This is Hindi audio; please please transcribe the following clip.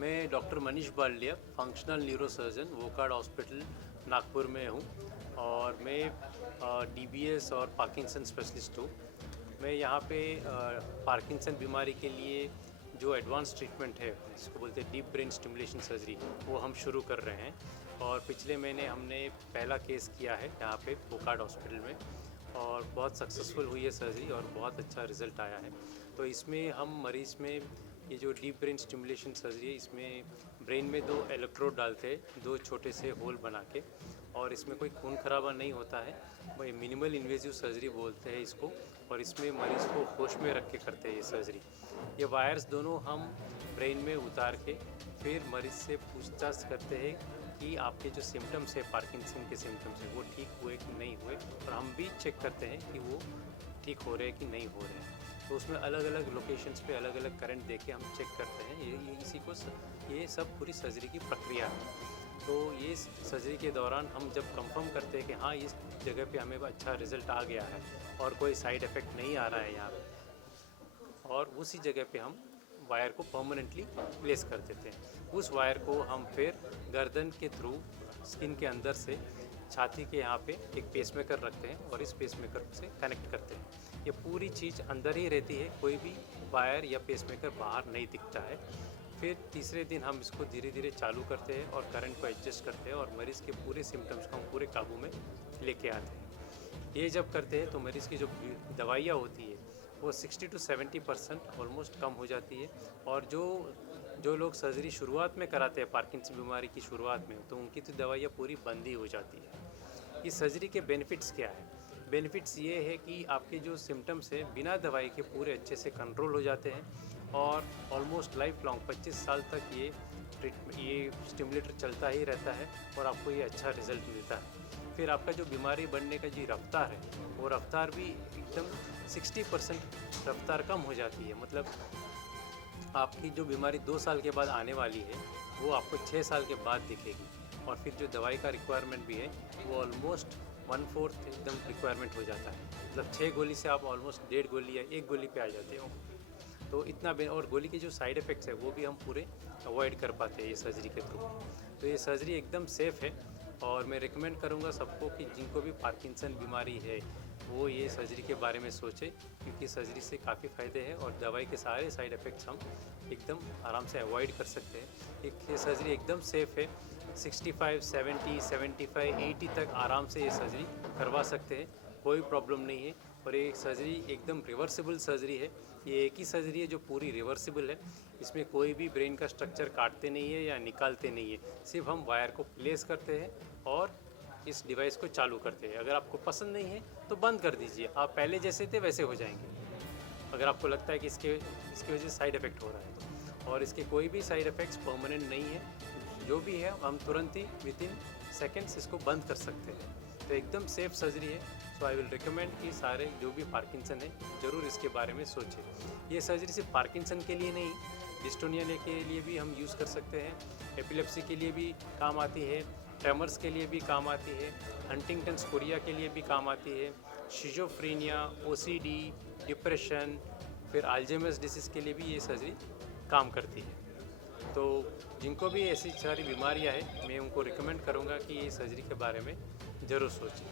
मैं doctor Manish Baldia, functional neurosurgeon, Wockhardt hospital Nagpur में हूँ और मैं डीबीएस और पार्किंसन स्पेशलिस्ट हूँ। मैं यहाँ पे पार्किंसन बीमारी के लिए जो एडवांस ट्रीटमेंट है, जिसको बोलते हैं डीप ब्रेन स्टिमुलेशन सर्जरी, वो हम शुरू कर रहे हैं। और पिछले महीने हमने पहला केस किया है यहाँ पे वोकार्ड हॉस्पिटल में और बहुत सक्सेसफुल हुई है सर्जरी और बहुत अच्छा रिज़ल्ट आया है। तो इसमें हम मरीज़ में ये जो डीप ब्रेन स्टिमुलेशन सर्जरी है, इसमें ब्रेन में 2 इलेक्ट्रोड डालते हैं, 2 छोटे से होल बना के, और इसमें कोई खून खराबा नहीं होता है। वही मिनिमल इन्वेजिव सर्जरी बोलते हैं इसको, और इसमें मरीज़ को होश में रख के करते हैं ये सर्जरी। ये वायर्स दोनों हम ब्रेन में उतार के फिर मरीज़ से पूछताछ करते हैं कि आपके जो सिम्टम्स है, पार्किंसन के सिम्टम्स हैं, वो ठीक हुए कि नहीं हुए, और हम भी चेक करते हैं कि वो ठीक हो रहे हैं कि नहीं हो रहे हैं। तो उसमें अलग अलग लोकेशंस पे अलग अलग करंट देके हम चेक करते हैं। ये सब पूरी सर्जरी की प्रक्रिया है। तो ये सर्जरी के दौरान हम जब कंफर्म करते हैं कि हाँ, इस जगह पे हमें अच्छा रिज़ल्ट आ गया है और कोई साइड इफ़ेक्ट नहीं आ रहा है यहाँ पे, और उसी जगह पे हम वायर को परमानेंटली प्लेस कर देते हैं। उस वायर को हम फिर गर्दन के थ्रू स्किन के अंदर से छाती के यहाँ पे एक पेसमेकर रखते हैं और इस पेसमेकर से कनेक्ट करते हैं। ये पूरी चीज़ अंदर ही रहती है, कोई भी वायर या पेसमेकर बाहर नहीं दिखता है। फिर तीसरे दिन हम इसको धीरे धीरे चालू करते हैं और करंट को एडजस्ट करते हैं और मरीज़ के पूरे सिम्टम्स को हम पूरे काबू में लेके आते हैं। ये जब करते हैं तो मरीज़ की जो दवाइयाँ होती है वो 60 to 70% ऑलमोस्ट कम हो जाती है। और जो लोग सर्जरी शुरुआत में कराते हैं पार्किंसन बीमारी की शुरुआत में, तो उनकी तो दवाइयाँ पूरी बंद ही हो जाती है। इस सर्जरी के बेनिफिट्स क्या है? बेनिफिट्स ये है कि आपके जो सिम्टम्स है बिना दवाई के पूरे अच्छे से कंट्रोल हो जाते हैं और ऑलमोस्ट लाइफ लॉन्ग 25 साल तक ये स्टिमुलेटर चलता ही रहता है और आपको ये अच्छा रिज़ल्ट मिलता है। फिर आपका जो बीमारी बढ़ने का जो रफ्तार है, वो रफ्तार भी एकदम 60% रफ्तार कम हो जाती है। मतलब आपकी जो बीमारी 2 साल के बाद आने वाली है, वो आपको 6 साल के बाद दिखेगी। और फिर जो दवाई का रिक्वायरमेंट भी है, वो ऑलमोस्ट 1/4 एकदम रिक्वायरमेंट हो जाता है। मतलब 6 गोली से आप ऑलमोस्ट 1.5 गोली या 1 गोली पे आ जाते हो। तो इतना और गोली के जो साइड इफ़ेक्ट्स है वो भी हम पूरे अवॉइड कर पाते हैं ये सर्जरी के थ्रू। तो ये सर्जरी एकदम सेफ़ है और मैं रिकमेंड करूँगा सबको कि जिनको भी पार्किंसन बीमारी है वो ये सर्जरी के बारे में सोचे, क्योंकि सर्जरी से काफ़ी फ़ायदे हैं और दवाई के सारे साइड इफ़ेक्ट्स हम एकदम आराम से अवॉइड कर सकते हैं। ये सर्जरी एकदम सेफ़ है। 65, 70, 75, 80 तक आराम से ये सर्जरी करवा सकते हैं, कोई प्रॉब्लम नहीं है। और ये सर्जरी एकदम रिवर्सिबल सर्जरी है। ये एक ही सर्जरी है जो पूरी रिवर्सिबल है। इसमें कोई भी ब्रेन का स्ट्रक्चर काटते नहीं है या निकालते नहीं है, सिर्फ हम वायर को प्लेस करते हैं और इस डिवाइस को चालू करते हैं। अगर आपको पसंद नहीं है तो बंद कर दीजिए, आप पहले जैसे थे वैसे हो जाएंगे। अगर आपको लगता है कि इसके वजह से साइड इफ़ेक्ट हो रहा है और इसके कोई भी साइड इफ़ेक्ट्स परमानेंट नहीं है, जो भी है हम तुरंत ही विदिन सेकेंड्स इसको बंद कर सकते हैं। तो एकदम सेफ़ सर्जरी है। सो आई विल रिकमेंड कि सारे जो भी पार्किंसन है ज़रूर इसके बारे में सोचें। ये सर्जरी सिर्फ पार्किंसन के लिए नहीं, डिस्टोनिया के लिए भी हम यूज़ कर सकते हैं, एपिलेप्सी के लिए भी काम आती है, ट्रेमर्स के लिए भी काम आती है, हंटिंगटन्स कोरिया के लिए भी काम आती है, शिज़ोफ्रेनिया, ओसीडी, डिप्रेशन, फिर अल्जाइमर्स डिसीज़ के लिए भी ये सर्जरी काम करती है। तो जिनको भी ऐसी सारी बीमारियां हैं, मैं उनको रिकमेंड करूंगा कि ये सर्जरी के बारे में ज़रूर सोचें।